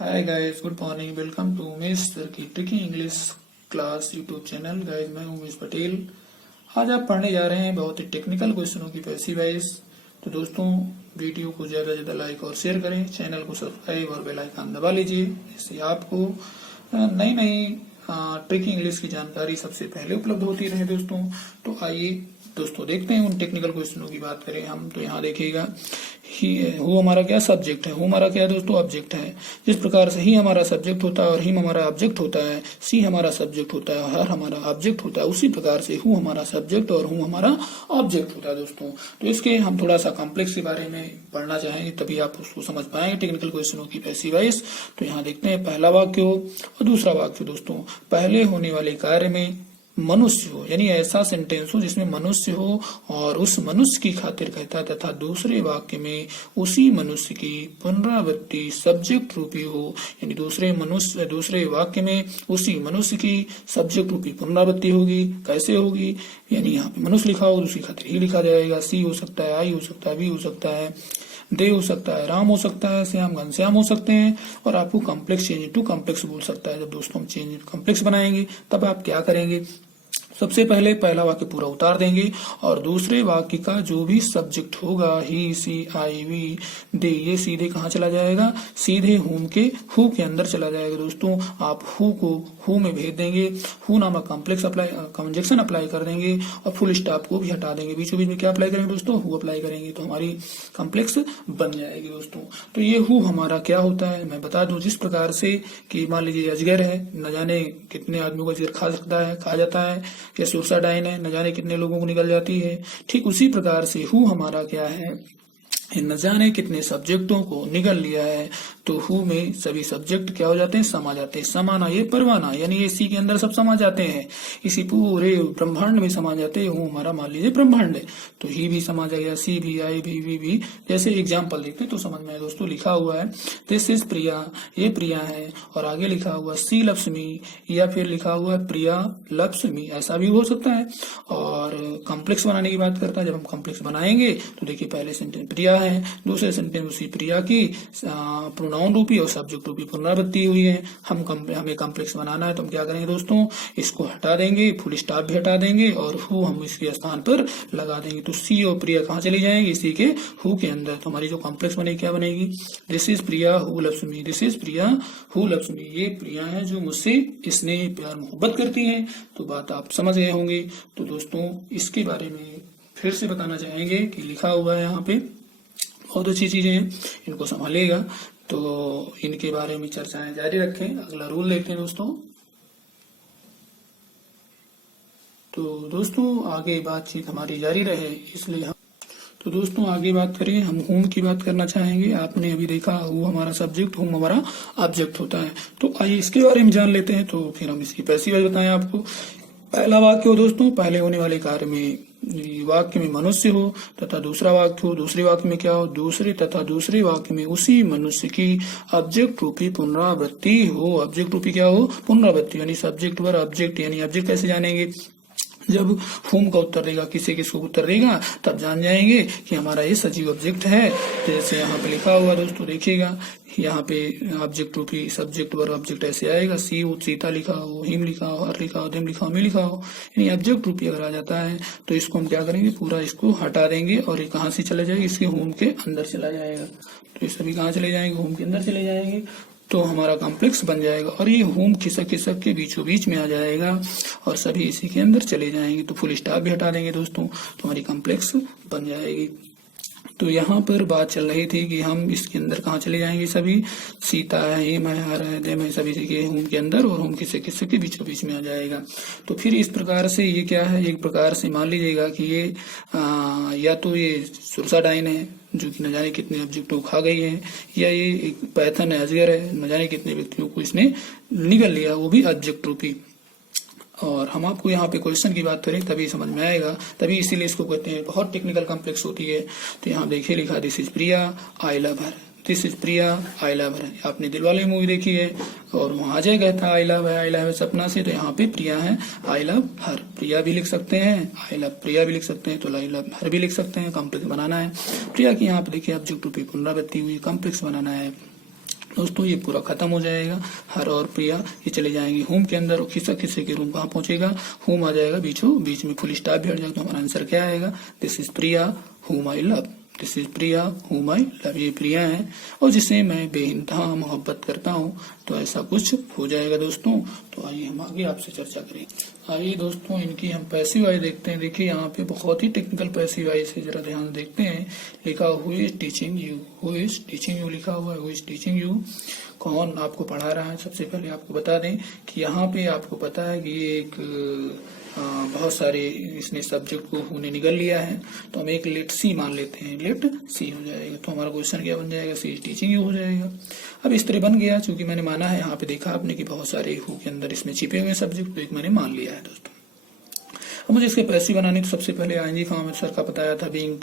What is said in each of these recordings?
Hi guys, good morning. Welcome to Umesh sir की tricky English class YouTube channel. Guys, मैं उमेश पटेल। आज आप पढ़ने जा रहे हैं बहुत ही टेक्निकल क्वेश्चनों की पैसिव वॉइस। तो दोस्तों, वीडियो को ज्यादा से ज्यादा लाइक और शेयर करें, चैनल को सब्सक्राइब और बेल आइकन दबा लीजिए, इससे आपको नई नई ट्रिकी इंग्लिश की जानकारी सबसे पहले उपलब्ध होती रहे दोस्तों। तो आइए दोस्तों, देखते हैं उन टेक्निकल क्वेश्चनों की बात करें हम। तो यहाँ देखिएगा, हु हमारा क्या सब्जेक्ट है, हु हमारा क्या है दोस्तों, ऑब्जेक्ट है। जिस प्रकार से ही हमारा सब्जेक्ट होता है और हिम हमारा ऑब्जेक्ट होता है, सी हमारा सब्जेक्ट होता है और हर हमारा ऑब्जेक्ट होता है, उसी प्रकार से हु हमारा सब्जेक्ट और हु हमारा ऑब्जेक्ट होता है दोस्तों। तो इसके हम थोड़ा सा कॉम्प्लेक्स के बारे में पढ़ना चाहेंगे, तभी आप उसको समझ पाएंगे टेक्निकल क्वेश्चनों की पैसिव वॉइस। तो यहाँ देखते हैं पहला वाक्य और दूसरा वाक्य दोस्तों। पहले होने वाले कार्य में मनुष्य हो, यानी ऐसा सेंटेंस हो जिसमें मनुष्य हो और उस मनुष्य की खातिर कहता है, तथा दूसरे वाक्य में उसी मनुष्य की पुनरावृत्ति सब्जेक्ट रूपी हो, यानी दूसरे वाक्य में उसी मनुष्य की सब्जेक्ट रूपी पुनरावृत्ति होगी। कैसे होगी, यानी यहाँ पे मनुष्य लिखा हो, उसकी खातिर ही लिखा जाएगा। सी हो सकता है, आई हो सकता है, वी हो सकता है, दे हो सकता है, राम हो सकता है, श्याम घनश्याम हो सकते हैं। और आपको कॉम्प्लेक्स चेंज टू कॉम्प्लेक्स बोल सकता है। जब दोस्तों हम चेंज कॉम्प्लेक्स बनाएंगे तब आप क्या करेंगे, सबसे पहले पहला वाक्य पूरा उतार देंगे और दूसरे वाक्य का जो भी सब्जेक्ट होगा, ही, सी, आई, वी, दे, ये सीधे कहाँ चला जाएगा, सीधे हुम के हु के अंदर चला जाएगा दोस्तों। आप हु को हु में भेज देंगे, हु नामक कॉम्प्लेक्स कंजक्शन अप्लाई कर देंगे और फुल स्टॉप को भी हटा देंगे। बीचों बीच में क्या अप्लाई करेंगे दोस्तों, हु अप्लाई करेंगे, तो हमारी कॉम्प्लेक्स बन जाएगी दोस्तों। तो ये हु हमारा क्या होता है मैं बता दूं, जिस प्रकार से कि मान लीजिए अजगर है, न जाने कितने आदमियों को अजगर खा सकता है, खा जाता है, या सुरसाडाइन है, न जाने कितने लोगों को निकल जाती है। ठीक उसी प्रकार से हु हमारा क्या है, न जाने कितने सब्जेक्टों को निगल लिया है। तो हु में सभी सब्जेक्ट क्या हो जाते हैं, समा जाते हैं। समाना ये परवाना, यानी इसी के अंदर सब समा जाते हैं, इसी पूरे ब्रह्मांड में समा जाते हैं। हु हमारा मान लीजिए ब्रह्मांड है, तो ही भी समा जाएगा, सी भी, आई भी, वी भी। जैसे एग्जाम्पल देखते हैं तो समझ में आए दोस्तों। लिखा हुआ है दिस इज प्रिया, ये प्रिया है, और आगे लिखा हुआ सी लव्स मी, या फिर लिखा हुआ है प्रिया लव्स मी, ऐसा भी हो सकता है। और कॉम्प्लेक्स बनाने की बात करता है। जब हम कॉम्प्लेक्स बनाएंगे तो देखिए, पहले सेंटेंस प्रिया है, दूसरे सेंटेंस उसी प्रिया की प्रोनाउन रूपी और सब्जेक्ट रूपी पुनरावृत्ति हुई है। हमें कॉम्प्लेक्स बनाना है, तो हम क्या करेंगे दोस्तों, इसको हटा देंगे, फुल स्टॉप भी हटा देंगे और हु हम इसके स्थान पर लगा देंगे। तो सी और प्रिया कहाँ चली जाएंगे, इसी के हु के अंदर। तो हमारी जो कॉम्प्लेक्स बनेगी क्या बनेगी, this is Priya who loves me, this is Priya who loves me. ये प्रिया है जो मुझसे स्नेह प्यार मोहब्बत करती है। तो बात आप समझ गए होंगे। तो दोस्तों, इसके बारे में फिर से बताना चाहेंगे कि लिखा हुआ है यहाँ पे बहुत अच्छी चीजें हैं, इनको संभालिएगा। तो इनके बारे में चर्चाएं जारी रखें। अगला रूल देखते हैं दोस्तों। तो दोस्तों, आगे बातचीत हमारी जारी रहे, इसलिए हम तो दोस्तों आगे बात करें, हम होम की बात करना चाहेंगे। आपने अभी देखा हु हमारा सब्जेक्ट, होम हमारा ऑब्जेक्ट होता है। तो आइए इसके बारे में जान लेते हैं, तो फिर हम इसकी पैसिव वॉइस बताएं आपको। पहला वाक्य हो दोस्तों, पहले होने वाले कार्य में वाक्य में मनुष्य हो तथा दूसरा वाक्य हो, दूसरे वाक्य में क्या हो, दूसरे वाक्य में उसी मनुष्य की ऑब्जेक्ट रूपी पुनरावृत्ति हो। ऑब्जेक्ट रूपी क्या हो, पुनरावृत्ति, यानी सब्जेक्ट पर ऑब्जेक्ट। यानी ऑब्जेक्ट कैसे जानेंगे, जब होम का उत्तर देगा, किसी किसको उत्तर देगा, तब जान जाएंगे कि हमारा ये सजीव ऑब्जेक्ट है। जैसे यहाँ पे लिखा हुआ दोस्तों, देखिएगा यहाँ पे ऑब्जेक्ट रूपी सब्जेक्ट पर ऑब्जेक्ट ऐसे आएगा, सी हो, सीता लिखा हो, हिम लिखा हो, हर लिखा हो, दिम लिखा हो, मी लिखा हो, यानी ऑब्जेक्ट रूपी अगर आ जाता है तो इसको हम क्या करेंगे, पूरा इसको हटा देंगे और ये कहाँ से चला जाएगा, इसके होम के अंदर चला जाएगा। तो ये सभी कहाँ चले जाएंगे, होम के अंदर चले जाएंगे। तो हमारा कॉम्प्लेक्स बन जाएगा और ये होम खिसक खिसक के बीचों बीच में आ जाएगा और सभी इसी के अंदर चले जाएंगे। तो फुल स्टॉप भी हटा देंगे दोस्तों, तो हमारी कॉम्प्लेक्स बन जाएगी। तो यहाँ पर बात चल रही थी कि हम इसके अंदर कहाँ चले जाएंगे, सभी सीता है, हिम है, हर है, देम है, सभी के होम के अंदर और होम किसके किसके के बीचों बीच में आ जाएगा। तो फिर इस प्रकार से ये क्या है, एक प्रकार से मान लीजिएगा कि ये या तो ये सुरसाडाइन है जो कि न जाने कितने ऑब्जेक्टों को खा गई है, या ये एक पैथन है, अजगर है, न जाने कितने व्यक्तियों को इसने निगल लिया, वो भी ऑब्जेक्ट रूपी। और हम आपको यहाँ पे क्वेश्चन की बात करें तभी समझ में आएगा, तभी इसीलिए इसको कहते हैं बहुत टेक्निकल कॉम्प्लेक्स होती है। तो यहाँ देखिए लिखा, this is Priya I love her, this is Priya I love हर। आपने दिलवाले मूवी देखी है और वहाँ अजय कहता है आई लव है, आई लव है सपना से। तो यहाँ पे प्रिया है, आई लव हर, प्रिया भी लिख सकते हैं, आई लव प्रिया भी लिख सकते हैं, तो आई लव हर भी लिख सकते हैं। कॉम्प्लेक्स बनाना है प्रिया की, यहाँ पे देखिए ऑब्जेक्ट रूपी पुनरावृत्ति हुई, कॉम्प्लेक्स बनाना है। दोस्तों ये पूरा खत्म हो जाएगा। हर और प्रिया ये चले जाएंगे होम के अंदर और खिस्सा खिस्से के रूम कहाँ पहुंचेगा, होम आ जाएगा, बीचों बीच में फुल स्टॉप भी हट जाएगा। तो हमारा आंसर क्या आएगा, दिस इज प्रिया हुम आई लव, दिस इज प्रिया हुम आई लव। ये प्रिया है और जिसे मैं बेइंतहा मोहब्बत करता हूँ। तो ऐसा कुछ हो जाएगा दोस्तों। तो आइए हम आगे आपसे चर्चा करें। आइए दोस्तों इनकी हम पैसिव वॉइस देखते हैं। देखिए यहाँ पे बहुत ही टेक्निकल पैसिव वॉइस है, जरा ध्यान देखते हैं। लिखा who is teaching you, who is teaching you लिखा हुआ है, हु इज टीचिंग यू, कौन आपको पढ़ा रहा है। सबसे पहले आपको बता दें कि यहाँ पे आपको पता है कि ये एक बहुत सारे इसने सब्जेक्ट को हु ने निकल लिया है, तो हम एक लेट सी मान लेते हैं, लेट सी हो जाएगा। तो हमारा क्वेश्चन क्या बन जाएगा, सी इज टीचिंग यू हो जाएगा। अब इस तरह बन गया, चूंकि मैंने माना है, यहाँ पे देखा आपने कि बहुत सारे हु के अंदर इसमें छिपे हुए सब्जेक्ट, तो एक मैंने मान लिया है दोस्तों। अब मुझे इसके पैसिव बनानी, तो सबसे पहले आईएनजी फॉर्म में सर का बताया था, being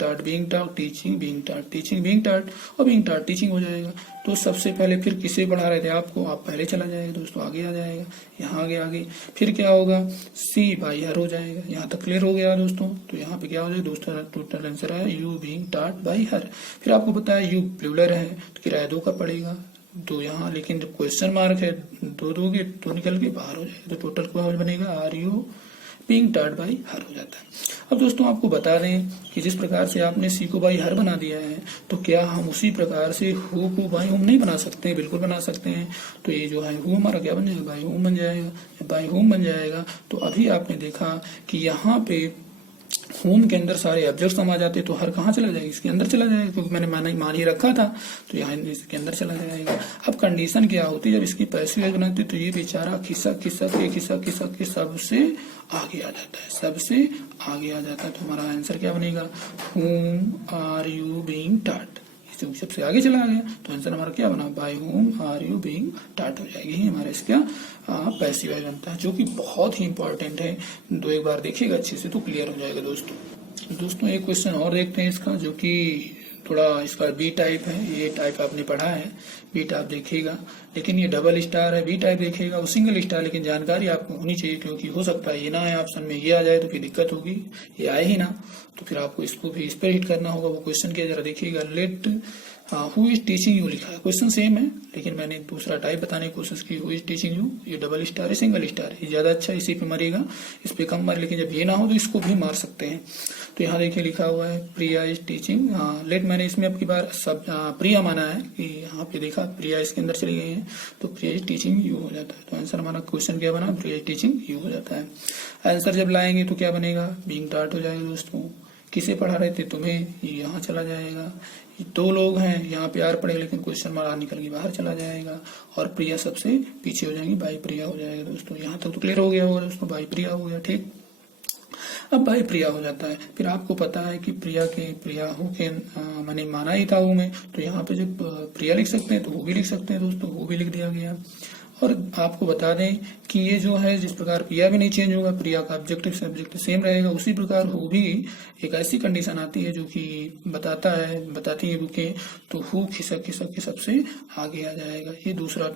taught, teaching, being taught, teaching, being taught और बीइंग टॉट टीचिंग हो जाएगा। तो सबसे पहले फिर किसे पढ़ा रहे थे आपको, आप पहले चला जाएगा दोस्तों, आगे आ जाएगा, यहाँ आगे फिर क्या होगा, सी बाई हर हो जाएगा। यहाँ तक क्लियर हो गया दोस्तों। तो यहाँ पे क्या हो जाएगा दोस्तों, टोटल आंसर है यू बीइंग टॉट बाई हर। फिर आपको बताया यू प्लूरल है तो किराया दो का पड़ेगा, दो यहाँ, लेकिन जब क्वेश्चन मार्क है दो दोगे तो निकल के बाहर हो जाएगा। तो टोटल क्या बनेगा, are you being taught by her हो जाता है। अब दोस्तों आपको बता दें कि जिस प्रकार से आपने सी को बाई हर बना दिया है, तो क्या हम उसी प्रकार से हु को बाई हुम नहीं बना सकते हैं, बिल्कुल बना सकते हैं। तो ये जो है हु हमारा क्या बन जाएगा, बाई हुम बन जाएगा, बाई हुम बन जाएगा। तो अभी आपने देखा कि यहाँ पे होम के अंदर सारे ऑब्जेक्ट समा जाते, तो हर कहाँ चला जाएगा, इसके अंदर चला जाएगा, क्योंकि मैंने मान ही रखा था, तो यहाँ इसके अंदर चला जाएगा। अब कंडीशन क्या होती है, जब इसकी पैसिव वॉइस बनाते तो ये बेचारा खिस्सा के सबसे आगे आ जाता है, सबसे आगे आ जाता है। तो हमारा आंसर क्या बनेगा, हुम आर यू बीइंग टॉट, सबसे आगे चला गया। तो आंसर हमारा क्या बना, by whom are you being taught हो जाएगी। यही हमारा इसका पैसिव वॉइस बनता है, जो कि बहुत ही इंपॉर्टेंट है। दो एक बार देखिएगा अच्छे से तो क्लियर हो जाएगा दोस्तों। एक क्वेश्चन और देखते हैं इसका, जो कि थोड़ा इसका बी टाइप है। ये टाइप आपने पढ़ा है, बी टाइप देखिएगा, लेकिन ये डबल स्टार है। बी टाइप देखिएगा वो सिंगल स्टार, लेकिन जानकारी आपको होनी चाहिए, क्योंकि हो सकता है ये ना आए ऑप्शन में, ये आ जाए तो फिर दिक्कत होगी, ये आए ही ना, तो फिर आपको इसको भी इस पर हिट करना होगा। वो क्वेश्चन क्या जरा देखिएगा, let who is teaching you लिखा है, क्वेश्चन सेम है, लेकिन मैंने दूसरा टाइप बताने की कोशिश की। हु इज टीचिंग यू, ये डबल स्टार है, सिंगल स्टार है, ये ज्यादा अच्छा, इसी पे मरेगा, इस पे कम मार, लेकिन जब ये ना हो तो इसको भी मार सकते हैं। तो यहाँ देखिए लिखा हुआ है प्रिया इज टीचिंग, लेट मैंने इसमें अब की बार सब प्रिया माना है, कि यहाँ पे देखा प्रिया इसके अंदर चली गई है, तो प्रिया इज टीचिंग यू हो जाता है। तो आंसर हमारा क्वेश्चन क्या बना, प्रिया इज टीचिंग यू हो जाता है। आंसर जब लाएंगे तो क्या बनेगा, बीइंग टॉट हो जाएगा दोस्तों। किसे पढ़ा रहे थे, तुम्हें, यहाँ चला जाएगा। दो लोग हैं, यहाँ पे आर पड़ेगा, लेकिन क्वेश्चन मार्क निकल के बाहर चला जाएगा, और प्रिया सबसे पीछे हो जाएंगी, बाई प्रिया हो जाएगा दोस्तों। यहाँ तक तो क्लियर हो गया होगा दोस्तों, बाई प्रिया हो गया, ठीक। अब बाई प्रिया हो जाता है। फिर आपको पता है कि प्रिया हु के मैंने माना ही था हु में, तो यहाँ पे जब प्रिया लिख सकते हैं तो हु भी लिख सकते हैं दोस्तों, हु भी लिख दिया गया। और आपको बता दें कि ये जो है, जिस प्रकार प्रिया भी नहीं चेंज होगा, प्रिया का ऑब्जेक्टिव सब्जेक्ट सेम रहेगा, उसी प्रकार हु भी एक ऐसी कंडीशन आती है जो कि बताती है बुकें, तो हु खिसक के सबसे आगे आ जाएगा। ये दूसरा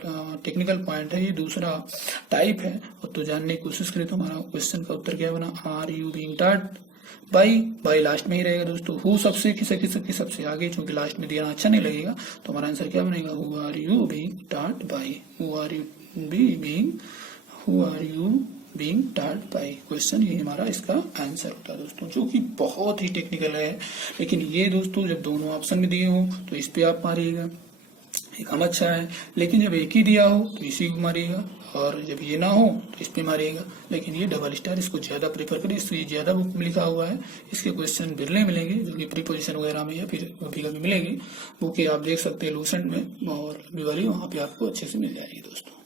टेक्निकल पॉइंट है, ये दूसरा टाइप है। और तो जानने की कोशिश करें तो हमारा क्वेश्चन का उत्तर क्या बना, are you being taught by last में ही रहेगा दोस्तों। हु सबसे खिसक के सबसे आगे, क्योंकि लास्ट में दिया अच्छा नहीं लगेगा, तो हमारा आंसर क्या बनेगा, who are you being taught by, who are you being taught by. Question ये हमारा इसका आंसर होता है दोस्तों, जो कि बहुत ही टेक्निकल है। लेकिन ये दोस्तों जब दोनों ऑप्शन में दिए हो तो इस पे आप मारिएगा, ये कम अच्छा है। लेकिन जब एक ही दिया हो तो इसी को मारिएगा, और जब ये ना हो तो इस पे मारिएगा। लेकिन ये डबल स्टार, इसको ज्यादा प्रेफर करें, इसलिए ज्यादा बुक में लिखा हुआ है। इसके क्वेश्चन बिरले मिलेंगे, जो कि प्रीपोजिशन वगैरह में या फिर कभी कभी मिलेंगे। बुके आप देख सकते हैं लूसेंट में, और अभी वाली वहां पे आपको अच्छे से मिल जाएगी दोस्तों।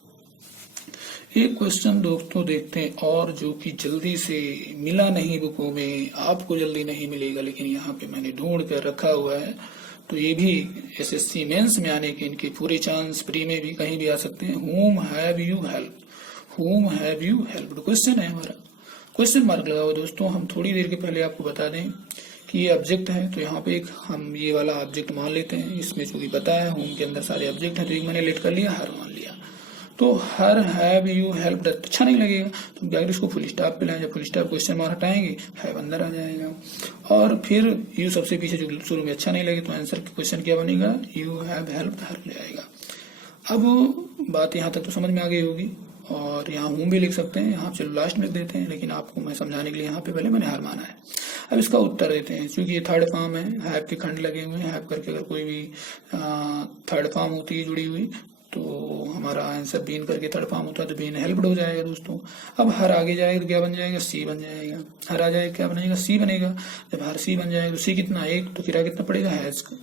एक क्वेश्चन दोस्तों देखते हैं, और जो कि जल्दी से मिला नहीं बुकों में, आपको जल्दी नहीं मिलेगा, लेकिन यहाँ पे मैंने ढूंढ कर रखा हुआ है। तो ये भी एसएससी मेंस में आने के इनके पूरे चांस, प्री में भी कहीं भी आ सकते हैं। whom have you helped, whom have you helped question है हमारा, क्वेश्चन मार्क लगा हुआ दोस्तों। हम थोड़ी देर के पहले आपको बता दें कि ये ऑब्जेक्ट है, तो यहाँ पे एक हम ये वाला ऑब्जेक्ट मान लेते हैं। इसमें चूंकि पता है होम के अंदर सारे ऑब्जेक्ट है, तो एक मैंने लेट कर लिया, हर मान लिया। तो हर हैव यू हेल्प्ड अच्छा नहीं लगेगा, तो क्या इसको फुल स्टॉप पे लाएं। जब फुल स्टॉप क्वेश्चन मार्क हटाएंगे, हैव अंदर आ जाएगा, और फिर यू सबसे पीछे, जो शुरू में अच्छा नहीं लगे, तो आंसर क्वेश्चन क्या बनेगा, यू हैव हेल्प्ड हर ले आएगा। अब बात यहाँ तक तो समझ में आ गई होगी, और यहाँ हूँ भी लिख सकते हैं, यहाँ चलो लास्ट में लिख देते हैं, लेकिन आपको मैं समझाने के लिए यहाँ पे पहले मैंने हार माना है। अब इसका उत्तर देते हैं, क्योंकि ये थर्ड फॉर्म है, हैव के खंड लगे हुए हैं, हैव करके अगर कोई भी थर्ड फॉर्म होती है जुड़ी हुई तो हमारा आंसर बीन करके थर्ड फॉर्म होता है, तो बीन हेल्प्ड हो जाएगा दोस्तों। अब हर आगे जाएगा तो क्या बन जाएगा, सी बन जाएगा। हर आ जाएगा क्या बनेगा, सी बनेगा। जब हर सी बन जाएगा तो सी कितना, एक, तो किराया कितना पड़ेगा, हैज का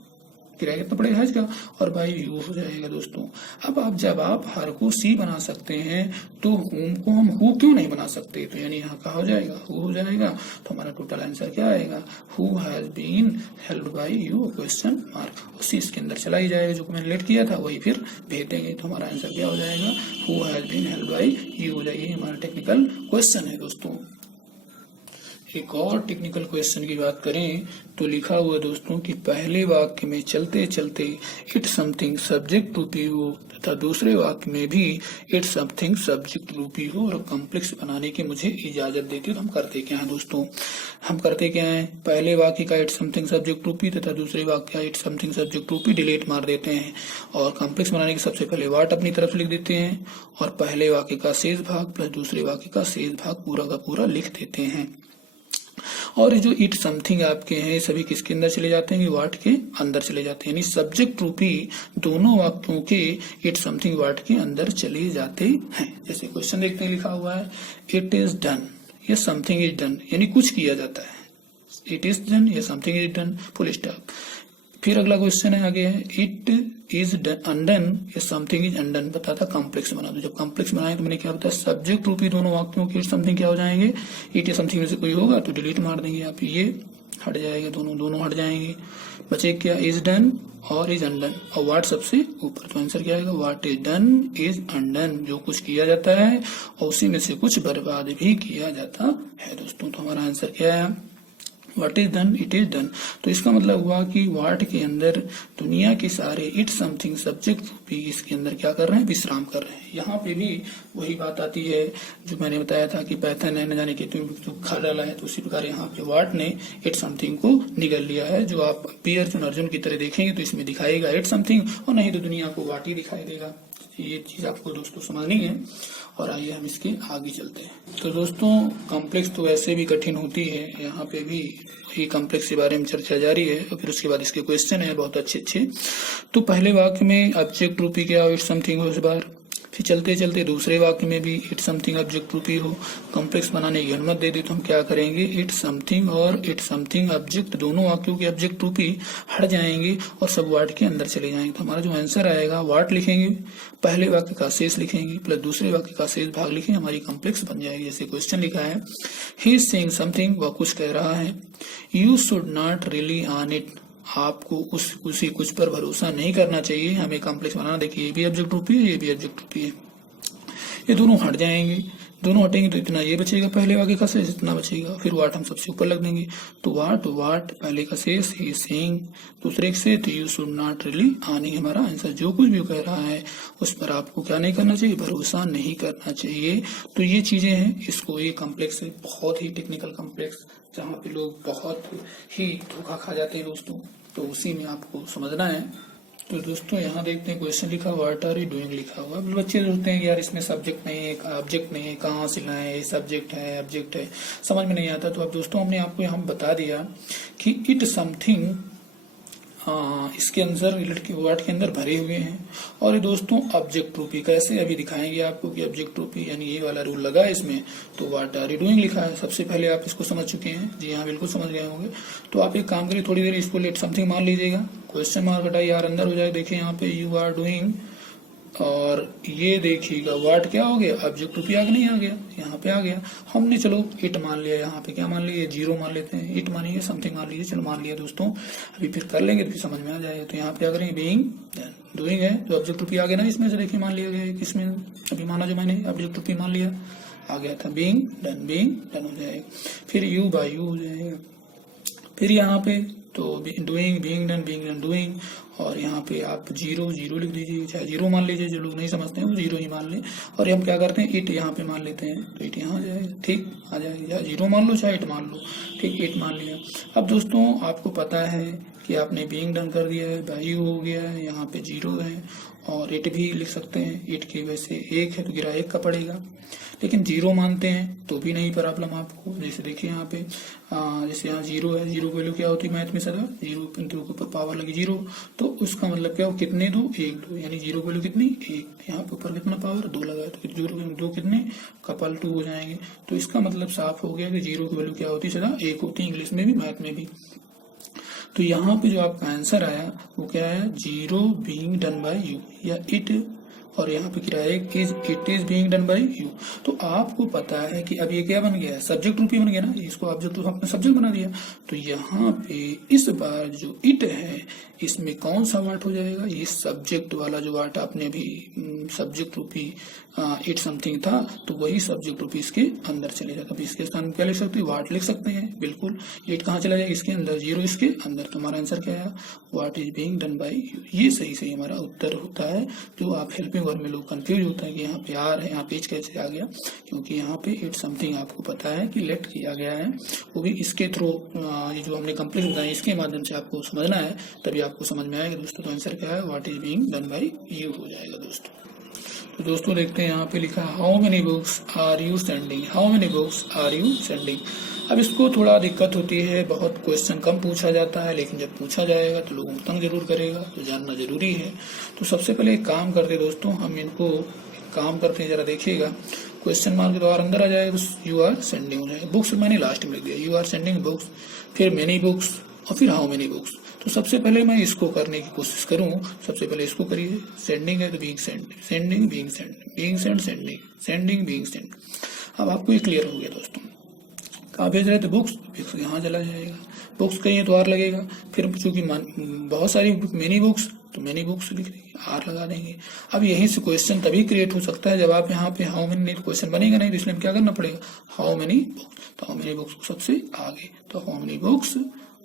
किराया कितना पड़ेगा, हैज का, और बाई यू हो जाएगा दोस्तों। अब आप जब आप हर को सी बना सकते हैं तो होम को हम हु क्यों नहीं बना सकते, तो यानी यहाँ का हो जाएगा, हु हो जाएगा। तो हमारा टोटल आंसर क्या आएगा, who has been helped by you question mark, उसी इसके अंदर चला ही जाएगा, जो मैंने लेट किया था वही फिर भेज देंगे। तो हमारा आंसर क्या हो जाएगा, who has been helped by you हो जाएगी। हमारा टेक्निकल क्वेश्चन है दोस्तों। एक और टेक्निकल क्वेश्चन की बात करें तो लिखा हुआ दोस्तों कि पहले वाक्य में चलते चलते इट समथिंग सब्जेक्ट रूपी हो तथा दूसरे वाक्य में भी इट समथिंग सब्जेक्ट रूपी हो और कॉम्प्लेक्स बनाने की मुझे इजाजत देती हो। तो हम करते क्या है दोस्तों, हम करते क्या है, पहले वाक्य का इट समथिंग सब्जेक्ट रूपी तथा दूसरे वाक्य का इट समथिंग सब्जेक्ट रूपी डिलीट मार देते हैं, और कॉम्प्लेक्स बनाने के सबसे पहले वाट अपनी तरफ लिख देते हैं, और पहले वाक्य का शेष भाग प्लस दूसरे वाक्य का शेष भाग पूरा का पूरा लिख देते हैं। और जो इट समथिंग आपके हैं सभी किसके अंदर चले जाते हैं, वाट के अंदर चले जाते हैं, यानी सब्जेक्ट रूपी दोनों वाक्यों के इट समथिंग वाट के अंदर चले जाते हैं। जैसे क्वेश्चन देखते हैं, लिखा हुआ है इट इज डन या समथिंग इज डन, यानी कुछ किया जाता है, इट इज डन या something is done, full stop. फिर अगला क्वेश्चन है, आगे है इट इज अनडन या समथिंग इज अनडन, बताता कॉम्प्लेक्स बना दो। जब कॉम्प्लेक्स बनाए तो मैंने क्या बताया, सब्जेक्ट रूपी दोनों वाक्यों के समथिंग क्या हो जाएंगे, इट या समथिंग में से कोई होगा तो डिलीट मार देंगे आप, ये हट जाएगा, दोनों हट जाएंगे, बचे क्या, इज डन और इज अनडन, और वाट सबसे ऊपर। तो आंसर क्या आएगा, what is done is undone, जो कुछ किया जाता है और उसी में से कुछ बर्बाद भी किया जाता है दोस्तों। तो हमारा आंसर क्या है, what is done it is done. तो इसका मतलब हुआ कि वाट के अंदर दुनिया के सारे इट समथिंग सब्जेक्ट भी इसके अंदर क्या कर रहे हैं, विश्राम कर रहे हैं। यहाँ पे भी वही बात आती है जो मैंने बताया था कि पैथन है न जाने कि तुम खा डाला है, तो उसी प्रकार यहाँ पे वाट ने इट समथिंग को निगल लिया है। जो आप पी अर्जुन अर्जुन की तरह देखेंगे तो इसमें दिखाएगा इट समथिंग, और नहीं तो दुनिया को वाट ही दिखाई देगा। ये चीज आपको दोस्तों समझनी है, और आइए हम इसके आगे चलते हैं। तो दोस्तों कॉम्प्लेक्स तो वैसे भी कठिन होती है, यहाँ पे भी वही कॉम्प्लेक्स के बारे में चर्चा जारी है, और फिर उसके बाद इसके क्वेश्चन है बहुत अच्छे। तो पहले वाक्य में ऑब्जेक्ट रूपी क्या हो, इट समथिंग हो इस बार, फिर चलते चलते दूसरे वाक्य में भी इट समथिंग ऑब्जेक्ट रूपी हो, कॉम्प्लेक्स बनाने की अनुमति दे दी तो हम क्या करेंगे, इट समथिंग और इट समथिंग ऑब्जेक्ट दोनों वाक्यों के ऑब्जेक्ट रूपी हट जाएंगे और सब वाट के अंदर चले जाएंगे। तो हमारा जो आंसर आएगा, वाट लिखेंगे, पहले वाक्य का शेष लिखेंगे प्लस दूसरे वाक्य का शेष भाग लिखेंगे, हमारी कॉम्प्लेक्स बन जाएगी। जैसे क्वेश्चन लिखा है, ही इज सेइंग समथिंग, वह कुछ कह रहा है, you should not really on it, आपको उसी कुछ पर भरोसा नहीं करना चाहिए। हमें कॉम्प्लेक्स बनाना, देखिए ये भी ऑब्जेक्ट रूपी है, ये भी ऑब्जेक्ट रूपी है, ये दोनों हट जाएंगे, दोनों हटेंगे तो इतना ये बचेगा, पहले वाक्य का शेष इतना बचेगा, फिर वाट हम सबसे ऊपर लग देंगे। तो वाट पहले का शेष, ही सेइंग दूसरे से, तो you should not really on it, हमारा आंसर जो कुछ भी कह रहा है उस पर आपको क्या नहीं करना चाहिए, भरोसा नहीं करना चाहिए। तो ये चीजें हैं, इसको ये कॉम्प्लेक्स है, बहुत ही टेक्निकल कॉम्प्लेक्स, जहाँ पे लोग बहुत ही धोखा खा जाते हैं दोस्तों, तो उसी में आपको समझना है। तो दोस्तों यहाँ देखते हैं क्वेश्चन लिखा, व्हाट आर यू डूइंग लिखा हुआ है। बच्चे सोचते हैं कि यार इसमें सब्जेक्ट नहीं है, ऑब्जेक्ट नहीं है, कहाँ से लाए, सब्जेक्ट है ऑब्जेक्ट है, समझ में नहीं आता। तो अब दोस्तों हमने आपको यहाँ बता दिया कि इट समथिंग इसके अंदर वर्ड के अंदर भरे हुए हैं, और ये दोस्तों ऑब्जेक्ट रूपी कैसे अभी दिखाएंगे आपको कि ऑब्जेक्ट रूपी यानी ये वाला रूल लगा है इसमें। तो व्हाट आर यू डूइंग लिखा है, सबसे पहले आप इसको समझ चुके हैं, जी हाँ बिल्कुल समझ गए होंगे। तो आप एक काम करिए, थोड़ी देर इसको लेट समथिंग मान लीजिएगा, क्वेश्चन मार्क हटाइए, यार अंदर हो जाए, देखिए यहाँ पे यू आर डूइंग, और ये देखिएगा वाट क्या हो गया, ऑब्जेक्ट रूपी आगे नहीं आ गया, यहाँ पे आ गया। हमने चलो इट मान लिया, यहाँ पे क्या मान लिया, जीरो मान लेते हैं, इट मानिए समथिंग मान लीजिए, चलो मान लिया दोस्तों। अभी फिर कर लेंगे तो फिर समझ में आ जाएगा। तो यहाँ पे क्या करेंगे, बीइंग डूइंग है, तो ऑब्जेक्ट रूपी आ गया ना इसमें से, देखिए मान लिया गया, किसमें अभी माना जो मैंने ऑब्जेक्ट रूपी मान लिया, आ गया था बीइंग डन हो जाएगा। फिर यू बाय यू हो जाएगा, फिर यहाँ पे तो डूइंग बीइंग डन डूइंग, और यहाँ पे आप जीरो लिख दीजिए, चाहे जीरो मान लीजिए, जो लोग नहीं समझते हैं वो जीरो ही मान लें। और हम क्या करते हैं, इट यहाँ पे मान लेते हैं, तो इट यहाँ आ जाएगा, ठीक आ जाएगा, चाहे जीरो मान लो चाहे इट मान लो, ठीक इट मान लिया। अब दोस्तों आपको पता है कि आपने बीइंग डन कर दिया है, बाय यू हो गया है, यहाँ पे 0 है और इट भी लिख सकते हैं। इट की वैसे 1 है तो गिरा 1 का पड़ेगा, लेकिन 0 मानते हैं तो भी नहीं प्रॉब्लम आपको। जैसे देखिए यहाँ पे जैसे यहाँ 0 है, 0 की वैल्यू क्या होती है मैथ में सदा, 0 इंटू के ऊपर पावर लगी 0, तो उसका मतलब क्या हो, कितने 2 1 2, यानी 0 की वैल्यू कितनी 1, यहाँ पे ऊपर कितना पावर 2 लगा है तो 0 2 कितने कपल 2 हो जाएंगे। तो इसका मतलब साफ हो गया कि 0 की वैल्यू क्या होती है सदा 1 होती है, इंग्लिश में भी मैथ में भी। तो यहाँ पे जो आपका आंसर आया वो क्या है, 0 बीइंग डन बाय यू या इट, और यहाँ पे क्या है it is being done by you. तो आपको पता है कि अब ये क्या बन गया, सब्जेक्ट रूप ही बन गया ना, इसको ऑब्जेक्ट रूप आपने सब्जेक्ट बना दिया। तो यहाँ पे इस बार जो इट है इसमें कौन सा वाट हो जाएगा, ये सब्जेक्ट वाला जो वाट आपने अभी सब्जेक्ट रूपी इट समथिंग था तो वही सब्जेक्ट रूपी इसके अंदर चले जाता। अभी इसके स्थान में क्या लिख सकते हैं, वाट लिख सकते हैं, बिल्कुल। इट कहाँ चला जाएगा, इसके अंदर, 0 इसके अंदर। तो हमारा आंसर क्या है, what is being done by you. ये सही हमारा उत्तर होता है। जो आप हेल्पिंग वर्ब में लोग कंफ्यूज होता है कि यहाँ पे आर है, यहाँ पे कैसे आ गया, क्योंकि यहाँ पे इट समथिंग आपको पता है कि लेट किया गया है, वो भी इसके थ्रू, ये जो हमने कंप्लीट बताया इसके माध्यम से आपको समझना है, तभी आपको समझ में आएगा दोस्तों। तो आंसर क्या है, what is being done by you हो जाएगा दोस्तों। तो दोस्तों देखते हैं यहाँ पे लिखा how many books are you sending, how many books are you sending. अब इसको थोड़ा दिक्कत होती है, बहुत क्वेश्चन कम पूछा जाता है, लेकिन जब पूछा जाएगा तो लोगों को तंग जरूर करेगा, तो जानना जरूरी है। तो सबसे पहले एक काम करते दोस्तों, हम इनको काम करते हैं, जरा देखिएगा। क्वेश्चन मार्क के द्वारा अंदर आ जाएगा तो यू आर सेंडिंग हो जाएगा। बुक्स मैंने लास्ट में लिख दिया, यू आर सेंडिंग बुक्स, फिर मेनी बुक्स और फिर हाउ मेनी बुक्स। तो सबसे पहले मैं इसको करने की कोशिश करूं, सबसे पहले इसको करिए। सेंडिंग है तो being send, sending being send, being send sending, sending being send. अब आपको ये क्लियर हो गया दोस्तों। कहाँ भेज रहे थे, बुक्स, यहाँ चला जाएगा। बुक्स कहीं है तो आर लगेगा, फिर चूंकि बहुत सारी मेनी बुक्स तो मेनी बुक्स लिख देंगे, आर लगा देंगे। अब यहीं से क्वेश्चन तभी क्रिएट हो सकता है जब आप यहाँ पे हाउ मेनी, क्वेश्चन बनेगा नहीं, तो इसलिए क्या करना पड़ेगा, हाउ मेनी बुक्स। तो हाउ मेनी बुक्स सबसे आगे, तो how many books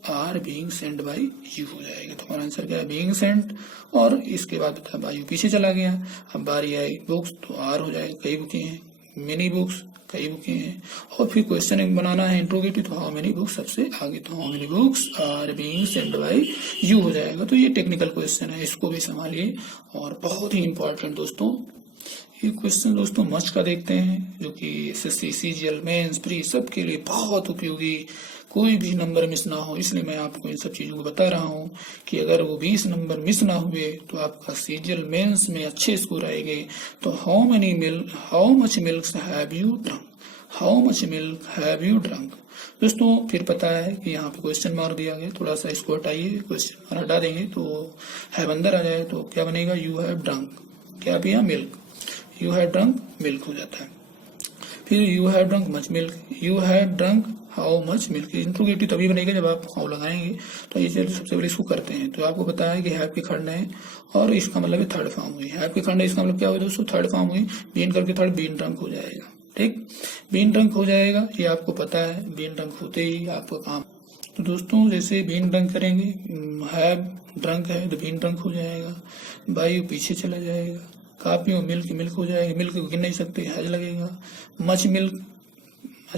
are being send by you हो जाएगा। तो हमारा आंसर क्या है, बीइंग सेंड, और इसके बाद बता बाय यू पीछे चला गया। अब बारी आई बुक्स तो आर हो जाएगा, कई बुकें हैं, मेनी बुक्स कई बुकें हैं, और फिर क्वेश्चन बनाना है इंट्रोगेटिव, तो हाउ मेनी बुक्स सबसे आगे, तो how many books are being send by you हो जाएगा। तो ये टेक्निकल क्वेश्चन है, इसको भी संभालिए, और बहुत ही इंपॉर्टेंट दोस्तों ये क्वेश्चन दोस्तों मच का देखते हैं, जो कि एसएससी, सीजीएल, मेंस, प्री सबके लिए बहुत उपयोगी, कोई भी नंबर मिस ना हो, इसलिए मैं आपको इन सब चीजों को बता रहा हूँ कि अगर वो 20 नंबर मिस ना हुए तो आपका सीजीएल मेंस में अच्छे स्कोर आएंगे। तो how much milk have you drunk, how much milk have you drunk. दोस्तों फिर पता है कि यहाँ पे क्वेश्चन मार्क दिया गया, थोड़ा सा इसको हटाइए, क्वेश्चन मार्क हटा देंगे तो हैव अंदर आ जाए, तो क्या बनेगा, यू हैव ड्रंक, क्या पिया, milk, you have drunk milk हो जाता है। फिर you have drunk much milk, you have drunk how much milk. Interrogative तभी बनेगा जब आप हाउ लगाएंगे। तो ये सबसे पहले इसको करते हैं। तो आपको पता है कि हैव के खंड है और इसका मतलब है थर्ड फॉर्म हुई, हैव के खंड है, इसका मतलब क्या हुआ दोस्तों, थर्ड फॉर्म हुई, बीन करके थर्ड बीन ड्रंक हो जाएगा। ठीक, बीन ड्रंक हो जाएगा, ये आपको पता है, बीन ड्रंक होते ही आपका काम। तो दोस्तों जैसे बीन ड्रंक करेंगे, हैव ड्रंक है तो बीन ड्रंक हो जाएगा, बाय पीछे चला जाएगा, काफी और मिल्क हो जाएगा, मिल्क को गिन नहीं सकते, हैज लगेगा। मच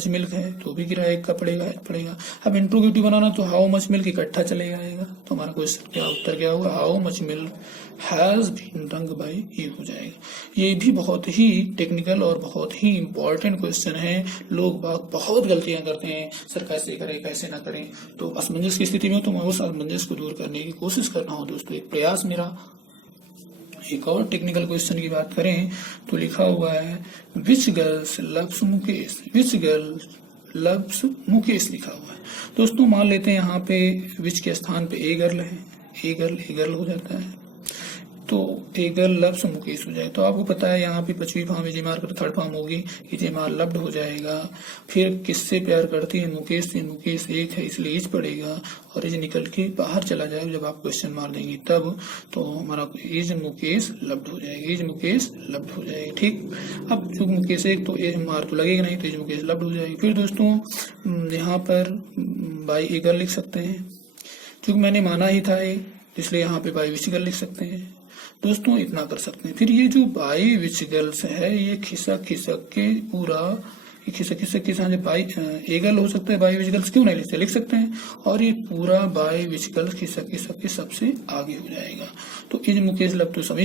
मिल्क है तो भी गिरा एक का पड़ेगा। अब इंट्रोगेटिव बनाना तो हाउ मच मिल्क इकट्ठा चलेगा आएगा। तो हमारा क्वेश्चन क्या उत्तर क्या होगा, how much milk has been drunk by you हो जाएगा। ये भी बहुत ही टेक्निकल और बहुत ही इंपॉर्टेंट क्वेश्चन है। लोग बहुत गलतियां करते हैं, सर कैसे करें कैसे ना करें। तो असमंजस की स्थिति में तो मैं उस असमंजस को दूर करने की कोशिश कर रहा हूँ दोस्तों, एक प्रयास मेरा। एक और टेक्निकल क्वेश्चन की बात करें तो लिखा हुआ है विच गर्ल्स लव्स मुकेश, विच गर्ल लव्स मुकेश लिखा हुआ है। दोस्तों मान लेते हैं यहाँ पे विच के स्थान पे ए गर्ल है, ए गर्ल हो जाता है, तो ए गर्ल लव्स मुकेश हो जाए। तो आपको पता है यहाँ पे पचवी फॉर्म इज मार कर थर्ड फॉर्म होगी, इज मार लव्ड हो जाएगा। फिर किससे प्यार करती है, मुकेश से, मुकेश एक है इसलिए इज पड़ेगा, और इज निकल के बाहर चला जाएगा जब आप क्वेश्चन मार देंगे तब। तो हमारा इज मुकेश लव्ड हो जाएगा, इज मुकेश लव्ड हो जाएगा। ठीक, अब जो मुकेश एक तो एज मार तो लगेगा नहीं, तो इज मुकेश लव्ड हो जाएगी। फिर दोस्तों यहाँ पर बाय ए गर्ल लिख सकते हैं, क्योंकि मैंने माना ही था इसलिए यहाँ पे बाय विच गर्ल लिख सकते हैं। दोस्तों इतना कर सकते हैं। फिर ये जो बाय विच गर्ल्स है, ये खिसक के पूरा किसान जब बाई एगल हो सकता है, बाई विच गर्ल्स क्यों नहीं लिख सकते हैं, और ये पूरा बाई विच गर्ल्स के सबसे आगे हो जाएगा। तो इज मुकेश लब तो समझ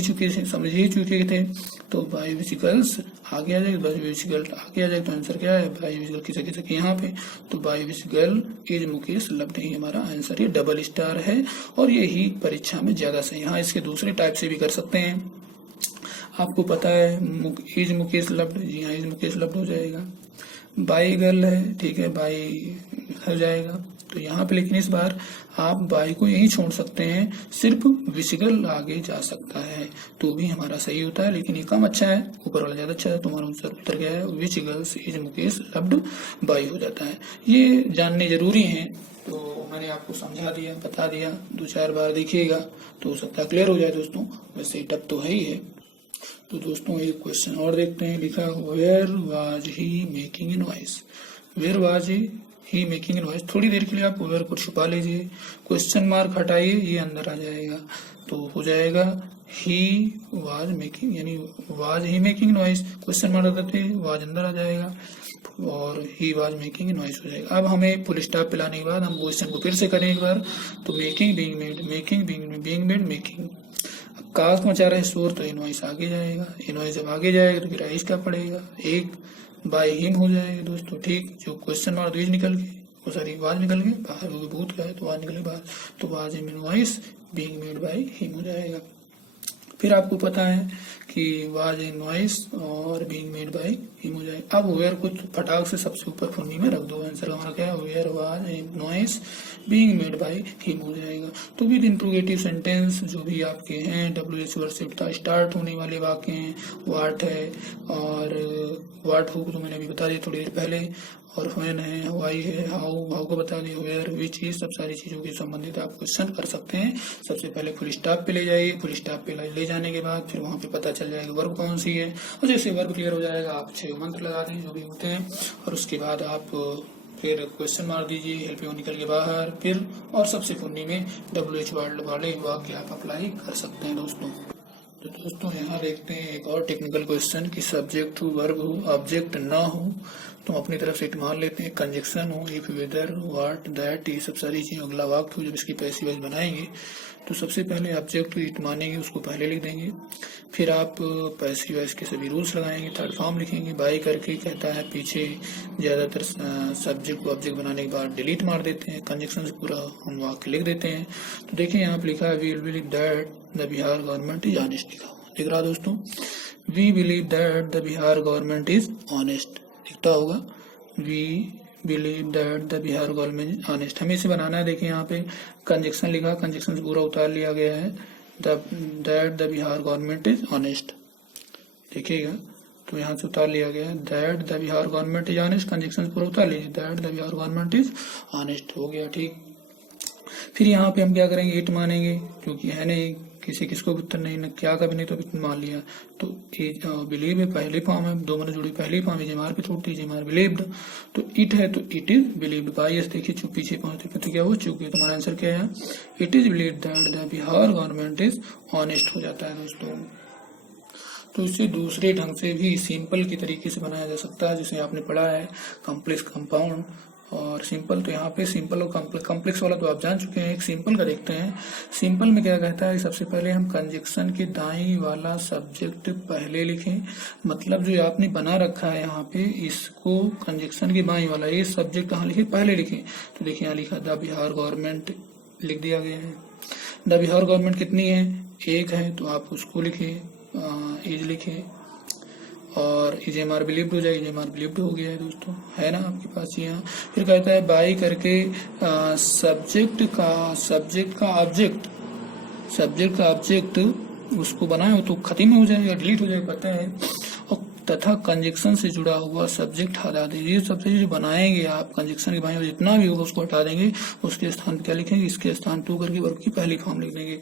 ही चुके थे, तो बाई विच गर्ल्स आगे आ जाएगा, बाई विच गर्ल आगे आ जाएगा, तो आंसर क्या है, बाई विच गर्ल किसे यहाँ पे, तो by which girl is Mukesh लब नहीं, हमारा आंसर ये डबल स्टार है, और यही परीक्षा में ज्यादा सही। हाँ, इसके दूसरे टाइप से भी कर सकते हैं, आपको पता है इज मुकेश लब्ड, जी हाँ इज मुकेश लब्ड हो जाएगा। बाई गर्ल है, ठीक है, बाई हो जाएगा। तो यहाँ पे लेकिन इस बार आप बाई को यही छोड़ सकते हैं, सिर्फ विच गर्ल आगे जा सकता है तो भी हमारा सही होता है, लेकिन ये कम अच्छा है, ऊपर वाला ज्यादा अच्छा है। तुम्हारा उत्तर क्या है, विच गर्ल्स इज मुकेश लब्ड बाई हो जाता है। ये जानने जरूरी है, तो मैंने आपको समझा दिया, बता दिया, 2-4 बार देखिएगा तो हो सकता है क्लियर हो जाए दोस्तों, वैसे टफ तो है ही है। तो दोस्तों एक क्वेश्चन और देखते हैं, लिखा where was he making a noise, where was he making a noise. थोड़ी देर के लिए आप वेयर को छुपा लीजिए, क्वेश्चन मार्क हटाइए, ये अंदर आ जाएगा, तो हो जाएगा ही वाज मेकिंग, यानी was he making noise, question mark करते वाज अंदर आ जाएगा और ही वाज मेकिंग नॉइस हो जाएगा। अब हमें फुल स्टॉप पे लाने के बाद हम क्वेश्चन को फिर से करें एक बार, तो making being made, making being made, making काश मचा रहे शोर, तो इनवॉइस आगे जाएगा, इनवॉइस जब आगे जाएगा तो फिर आइस का पड़ेगा, एक बाय हिम हो जाएगा दोस्तों, ठीक। जो क्वेश्चन मार्क द्विज निकल गए, वो सारी वाज निकल गए बाहर, वो भूत का है तो वाज निकले बाहर, तो was invoice being made by him हो जाएगा। फिर आपको पता है कि वाज इनवॉइस और बीइंग मेड बाय हिम हो जाएगा। अब वेयर को फटाक से सबसे ऊपर फुन्नी में रख दो, आंसर हमारा क्या है, where was invoice being made by him हो जाएगा। तो विद इंट्रोगेटिव सेंटेंस जो भी आपके हैं, WH वर्ड से स्टार्ट होने वाले वाक्य हैं, वाट है और वाट हो तो मैंने अभी बता दिया थोड़ी देर पहले, और व्हेन है, वाई है, हाउ को बता दिया, वेयर, विच, ये सब सारी चीजों के संबंधित आप क्वेश्चन कर सकते हैं। सबसे पहले फुल स्टॉप पे ले जाइए, फुल स्टॉप पे ले जाने के बाद फिर वहां पे पता चल जाएगा वर्ब कौन सी है, और जैसे वर्ब क्लियर हो जाएगा आप 6 मंत्र लगा दें जो भी होते हैं, और उसके बाद आप फिर क्वेश्चन मार दीजिए, हेल्प यू निकल के बाहर, फिर और सबसे फुन्नी में WH वर्ड वाले वाक्य आप अप्लाई कर सकते हैं दोस्तों। तो दोस्तों यहाँ देखते हैं एक और टेक्निकल क्वेश्चन कि सब्जेक्ट हो, वर्ब हो, ऑब्जेक्ट ना हो, तो अपनी तरफ से मान लेते हैं कंजक्शन हो, इफ, वेदर, व्हाट, दैट, ये सब सारी चीजें अगला वाक्य हो, जब इसकी पैसिव वॉइस बनाएंगे तो सबसे पहले ऑब्जेक्ट इट मानेंगे, उसको पहले लिख देंगे, फिर आप पैसिव वॉइस के सभी रूल्स लगाएंगे, थर्ड फॉर्म लिखेंगे, बाई करके कहता है पीछे ज्यादातर सब्जेक्ट को ऑब्जेक्ट बनाने के बाद डिलीट मार देते हैं, कंजक्शन से पूरा हम वाक्य लिख देते हैं। तो देखिए यहाँ पे लिखा है we believe that the Bihar government is honest, लिखा हुआ दिख रहा दोस्तों, we believe that the Bihar government is honest दिखता होगा, we believe that the Bihar government is honest. हमें इसे बनाना है, देखिए यहाँ पे कंजक्शन लिखा, कंजक्शन से पूरा उतार लिया गया है, that the Bihar government is honest, देखिएगा तो यहाँ से उतार लिया गया है, that the Bihar government is honest, conjunction पूरा उतार लीजिए, that the Bihar government is honest हो गया, ठीक। फिर यहाँ पे हम क्या करेंगे, इट मानेंगे, क्योंकि है नहीं किसी किसको उत्तर नहीं न क्या कभी नहीं, तो मान लिया, तो बिलीव है पहली फॉर्म है, दो मन जुड़ी पहली फॉर्म है, जेमार पे छोड़ती है, जेमार बिलीव्ड, तो इट है तो इट इज बिलीव्ड बाई, देखिए चुप पीछे पहुंचते तो क्या हो चुके, तुम्हारा आंसर क्या है, it is believed that the Bihar government is honest हो जाता है दोस्तों। तो इसे दूसरे ढंग से भी सिंपल की तरीके से बनाया जा सकता है, जिसे आपने पढ़ा है कॉम्प्लेक्स कंपाउंड और सिंपल। तो यहाँ पे सिंपल और कॉम्प्लेक्स वाला तो आप जान चुके हैं, एक सिंपल का देखते हैं। सिंपल में क्या कहता है, सबसे पहले हम कंजक्शन के दाईं वाला सब्जेक्ट पहले लिखें, मतलब जो आपने बना रखा है यहाँ पे, इसको कंजक्शन के बाईं वाला ये सब्जेक्ट कहाँ लिखे, पहले लिखें। तो देखिए यहाँ लिखा द बिहार गवर्नमेंट लिख दिया गया है, द बिहार गवर्नमेंट कितनी है, एक है, तो आप उसको लिखे, इज लिखे, और इजेमार बिलीव्ड हो जाएगी, इजेमार बिलीव्ड हो गया है दोस्तों, है ना आपके पास यहाँ। फिर कहता है बाई करके सब्जेक्ट का ऑब्जेक्ट उसको बनाए तो खत्म हो जाएगा, डिलीट हो जाएगा, पता है, और तथा कंजक्शन से जुड़ा हुआ सब्जेक्ट हटा देंगे। ये सब्जेक्ट जो बनाएंगे आप कंजक्शन के बाई जितना भी होगा उसको हटा देंगे, उसके स्थान क्या लिखेंगे, इसके स्थान टू करके वर्ब की पहली फॉर्म लिख देंगे।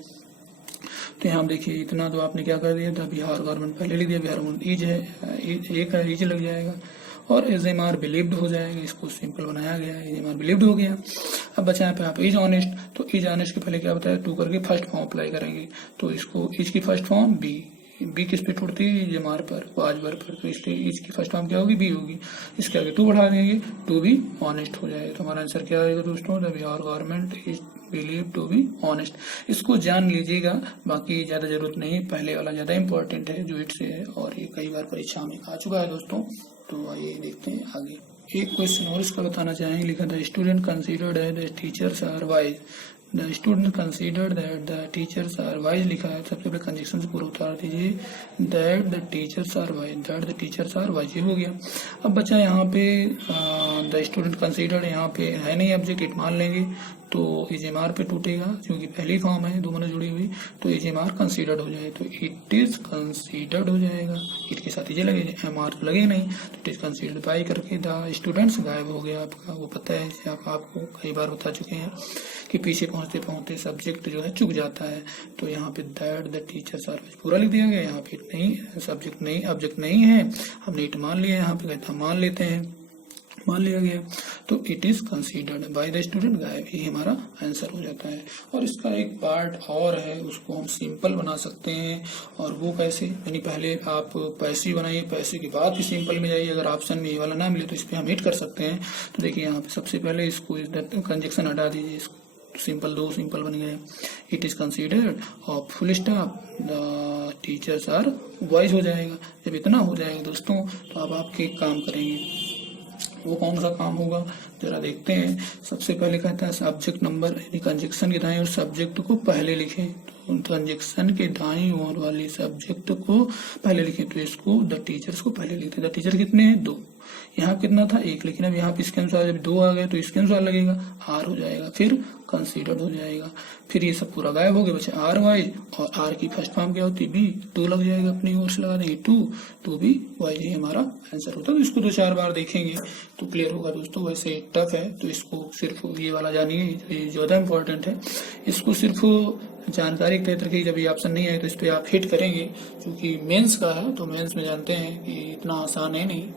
तो यहाँ देखिए इतना तो आपने क्या कर दिया था, बिहार गवर्नमेंट पहले लिख दिया, बिहार गवर्नमेंट इज है, एक है, इज लग जाएगा, और इजेमार बिलीव्ड हो जाएगा, इसको सिंपल बनाया गया है, इजेमार बिलीव्ड हो गया। अब बचा है यहाँ पे इज ऑनेस्ट, तो इज ऑनेस्ट के पहले क्या बताया, टू करके फर्स्ट फॉर्म अप्लाई करेंगे, तो इसको इज की फर्स्ट फॉर्म बी, बी किस पे टूटती है, एजेमार पर, वाज वर्ब पर, तो इसलिए इसकी फर्स्ट फॉर्म क्या होगी, बी होगी। इसके आगे टू बढ़ा देंगे, टू बी ऑनेस्ट हो जाएगा। तो हमारा आंसर क्या आएगा दोस्तों, the your government is believe to be honest. इसको जान लीजिएगा, बाकी ज्यादा जरूरत नहीं, पहले वाला ज्यादा इंपॉर्टेंट है जो इट से है, और ये कई बार परीक्षा में आ चुका है दोस्तों। तो आइए देखते हैं आगे। एक क्वेश्चन और इसका बताना चाहेंगे, लिखा था स्टूडेंट कंसीडर्ड है the teachers are wise. The student considered that the teachers are wise लिखा है, सबसे पहले कंजक्शन से पूरा उतार दीजिए, that the teachers are wise, that the teachers are wise, ये हो गया। अब बचा यहाँ पे द स्टूडेंट कंसीडर्ड, यहाँ पे है नहीं ऑब्जेक्ट, इट मान लेंगे तो एजेमार पे टूटेगा, क्योंकि पहली फॉर्म है, दो दोनों जुड़ी हुई, तो एजेमार कंसीडर्ड हो जाए, तो इट इज कंसीडर्ड हो जाएगा। इट के साथ इजे लगे, एमआर तो लगे नहीं, तो इट इज कंसीडर्ड बाय करके द स्टूडेंट्स गायब हो गया आपका। वो पता है, आपको कई बार बता चुके हैं कि पीछे पहुंचते पहुंचते सब्जेक्ट जो है चुक जाता है। तो यहाँ पे दैट द टीचर्स आर पूरा लिख दिया गया, यहाँ पे नहीं, सब्जेक्ट नहीं, ऑब्जेक्ट नहीं है, हमने इट मान लिया, यहाँ पे कहता मान लेते हैं, मान लिया गया, तो it is considered by the student गायब, ये हमारा आंसर हो जाता है। और इसका एक पार्ट और है, उसको हम सिंपल बना सकते हैं, और वो कैसे, यानी पहले आप पैसिव बनाइए, पैसिव के बाद फिर सिंपल में जाइए। अगर ऑप्शन में ये वाला ना मिले तो इस पे हम हिट कर सकते हैं। तो देखिए यहाँ पे सबसे पहले इसको कंजक्शन हटा दीजिए, सिंपल, दो सिंपल बन गए। इट इज कंसीडर्ड और full stop the teachers are boys हो जाएगा। जब इतना हो जाएगा दोस्तों, तो अब आपके काम करेंगे, वो कौन सा काम होगा जरा देखते हैं। सबसे पहले कहता है सब्जेक्ट नंबर, यानी कंजक्शन के दाएं और सब्जेक्ट को पहले लिखें, तो कंजक्शन के दाएं ओर वाली सब्जेक्ट को पहले लिखें, तो इसको द टीचर्स को पहले लिखते हैं। द टीचर कितने हैं, दो, यहाँ कितना था, एक, लेकिन अब यहाँ पे इसके अनुसार जब दो आ गए तो इसके अनुसार लगेगा, आर हो जाएगा, फिर कंसीडर्ड हो जाएगा, फिर ये सब पूरा गायब हो गया, बचे आर वाइज, और आर की फर्स्ट फॉर्म क्या होती है, बी, टू लग जाएगा, अपनी ओर से लगा देंगे, टू बी वाइज, ये हमारा आंसर होता है। तो इसको दो चार बार देखेंगे तो क्लियर होगा दोस्तों। वैसे टफ है, तो इसको सिर्फ ये वाला जानिए, ये ज्यादा इंपॉर्टेंट है। इसको सिर्फ जानकारी के तहत रखिए, जब ये ऑप्शन नहीं आए तो इस पे आप हिट करेंगे, क्योंकि मेंस का है, तो मेंस में जानते हैं कि इतना आसान है नहीं।